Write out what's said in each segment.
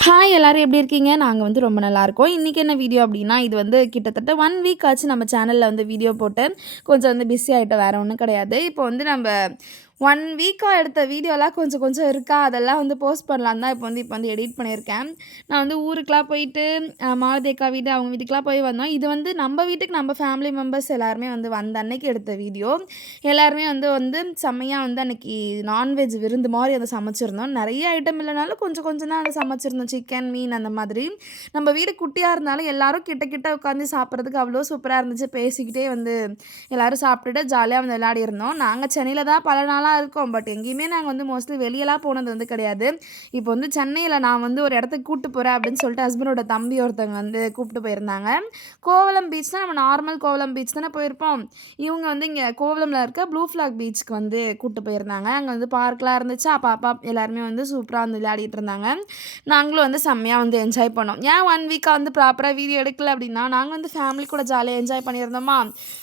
Hi எல்லாரும் எப்படி இருக்கீங்க? நாங்க வந்து ரொம்ப நல்லாயிருக்கோம். இன்னைக்கு என்ன வீடியோ அப்டின்னா, இது வந்து கிட்டத்தட்ட 1 வீக் ஆச்சு நம்ம சேனல்ல வந்து வீடியோ போட்டு. கொஞ்சம் வந்து பிஸி ஆயிட்டோம். வேற ஒண்ணும் கிடையாது. இப்போ வந்து நம்ப 1 வீக்கா எடுத்த வீடியோலாம் கொஞ்சம் கொஞ்சம் இருக்கா, அதெல்லாம் வந்து போஸ்ட் பண்ணலான்னு தான் இப்போ வந்து எடிட் பண்ணியிருக்கேன். நான் வந்து ஊருக்குலாம் போயிட்டு மாலதி அக்கா வீடு, அவங்க வீட்டுக்குலாம் போய் வந்தோம். இது வந்து நம்ம வீட்டுக்கு நம்ம ஃபேமிலி மெம்பர்ஸ் எல்லாருமே வந்து வந்த அன்னைக்கு எடுத்த வீடியோ. எல்லாருமே வந்து வந்து செம்மையா வந்து அன்னைக்கு நான்வெஜ் விருந்து மாரி வந்து சமைச்சிருந்தோம். நெறைய ஐட்டம் இல்லனாலும் கொஞ்சம் கொஞ்சம் தான் வந்து சமைச்சிருந்தோம். சிக்கன், மீன் அந்த மாதிரி. நம்ம வீடு குட்டியா இருந்தாலும் எல்லாரும் கிட்ட கிட்ட உட்காந்து சாப்பிட்றதுக்கு அவ்வளோ சூப்பரா இருந்துச்சு. பேசிக்கிட்டே வந்து எல்லாரும் சாப்பிட்டுட்டு ஜாலியா வந்து விளையாடிருந்தோம். நாங்க சென்னையில தான் பல நாளா இருக்கோம். பட் எங்கேயுமே நாங்க வந்து மோஸ்ட்லி வெளியலாம் போனது வந்து கிடையாது. இப்போ வந்து சென்னையில நான் வந்து ஒரு இடத்துக்கு கூட்டு போறேன் அப்படின்னு சொல்லிட்டு ஹஸ்பண்டோட தம்பி ஒருத்தவங்க வந்து கூப்பிட்டு போயிருந்தாங்க. கோவளம் பீச்னா நம்ம நார்மல் கோவளம் பீச் தானே போயிருப்போம். இவங்க வந்து இங்க கோவளம்ல இருக்க ப்ளூ ஃபிளாக் பீச்சுக்கு வந்து கூட்டு போயிருந்தாங்க. அங்க வந்து பார்க்லாம் இருந்துச்சா, பாப்பா எல்லாருமே வந்து சூப்பரா வந்து விளையாடிட்டு இருந்தாங்க. நாங்களும் வந்து செம்மையா வந்து என்ஜாய் பண்ணோம். ஏன் 1 வீக்கா வந்து ப்ராப்பரா வீடியோ எடுக்கல அப்படின்னா, நாங்க வந்து ஃபேமிலி கூட ஜாலியா என்ஜாய் பண்ணியிருந்தோமா.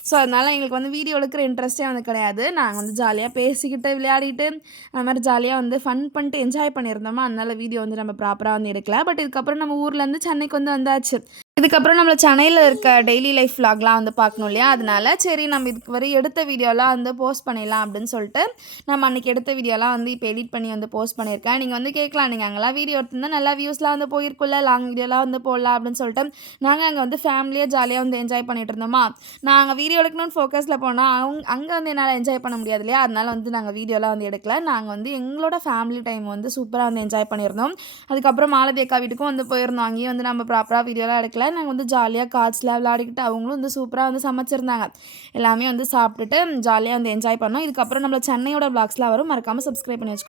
ஸோ, அதனால எங்களுக்கு வந்து வீடியோ எடுக்கிற இன்ட்ரெஸ்ட்டே வந்து கிடையாது. நாங்க வந்து ஜாலியா பேசிக்கிட்டு, விளையாடிட்டு, அது மாரி ஜாலியா வந்து ஃபன் பண்ணிட்டு என்ஜாய் பண்ணியிருந்தோமா. அதனால வீடியோ வந்து நம்ம ப்ராப்பரா வந்து எடுக்கல. பட் இதுக்கப்புறம் நம்ம ஊர்லேருந்து சென்னைக்கு வந்து வந்தாச்சு. இதுக்கப்புறம் நம்மள சென்னையில இருக்க டெய்லி லைஃப் விளாக்லாம் வந்து பார்க்கணும் இல்லையா? அதனால சரி நம்ம இதுக்கு வரை எடுத்த வீடியோலாம் வந்து போஸ்ட் பண்ணிடலாம் அப்படின்னு சொல்லிட்டு, நம்ம அன்னைக்கு எடுத்த வீடியோலாம் வந்து இப்போ எடிட் பண்ணி வந்து போஸ்ட் பண்ணியிருக்கேன். நீங்க வந்து கேட்கலாம், நீங்க அங்கலாம் வீடியோ எடுத்திருந்தா நல்லா வியூஸ்லாம் வந்து போயிருக்கும்ல, லாங் வீடியோலாம் வந்து போடலாம் அப்படின்னு சொல்லிட்டு, நாங்க அங்க வந்து ஃபேமிலியா ஜாலியா வந்து என்ஜாய் பண்ணிட்டு இருந்தோமா. நாங்க வீடியோ எடுக்கணும்னு ஃபோக்கஸ்ல போனா, அங்க வந்து என்னால என்ஜாய் பண்ண முடியாது இல்லையா? அதனால வந்து நாங்க வீடியோலாம் வந்து எடுக்கல. நாங்க வந்து எங்களோட ஃபேமிலி டைம் வந்து சூப்பரா வந்து என்ஜாய் பண்ணியிருந்தோம். அதுக்கப்புறம் மாலதி அக்கா வீட்டுக்கும் வந்து போயிருந்தோம். அங்கேயும் வந்து நம்ம ப்ராப்பரா வீடியோலாம் எடுக்கல. நாங்க வந்து ஜாலியா கார்ட்ஸ்லாம் விளையாடிக்கிட்டு அவங்களும் வந்து சூப்பரா வந்து சமைச்சிருந்தாங்க. எல்லாமே வந்து சாப்பிட்டுட்டு ஜாலியா வந்து என்ஜாய் பண்ணோம். இதுக்கப்புறம் நம்மள சென்னையோட விளாக்ஸ்லாம் வரும். மறக்காம சப்ஸ்கிரைப் பண்ணி வச்சுக்கோங்க.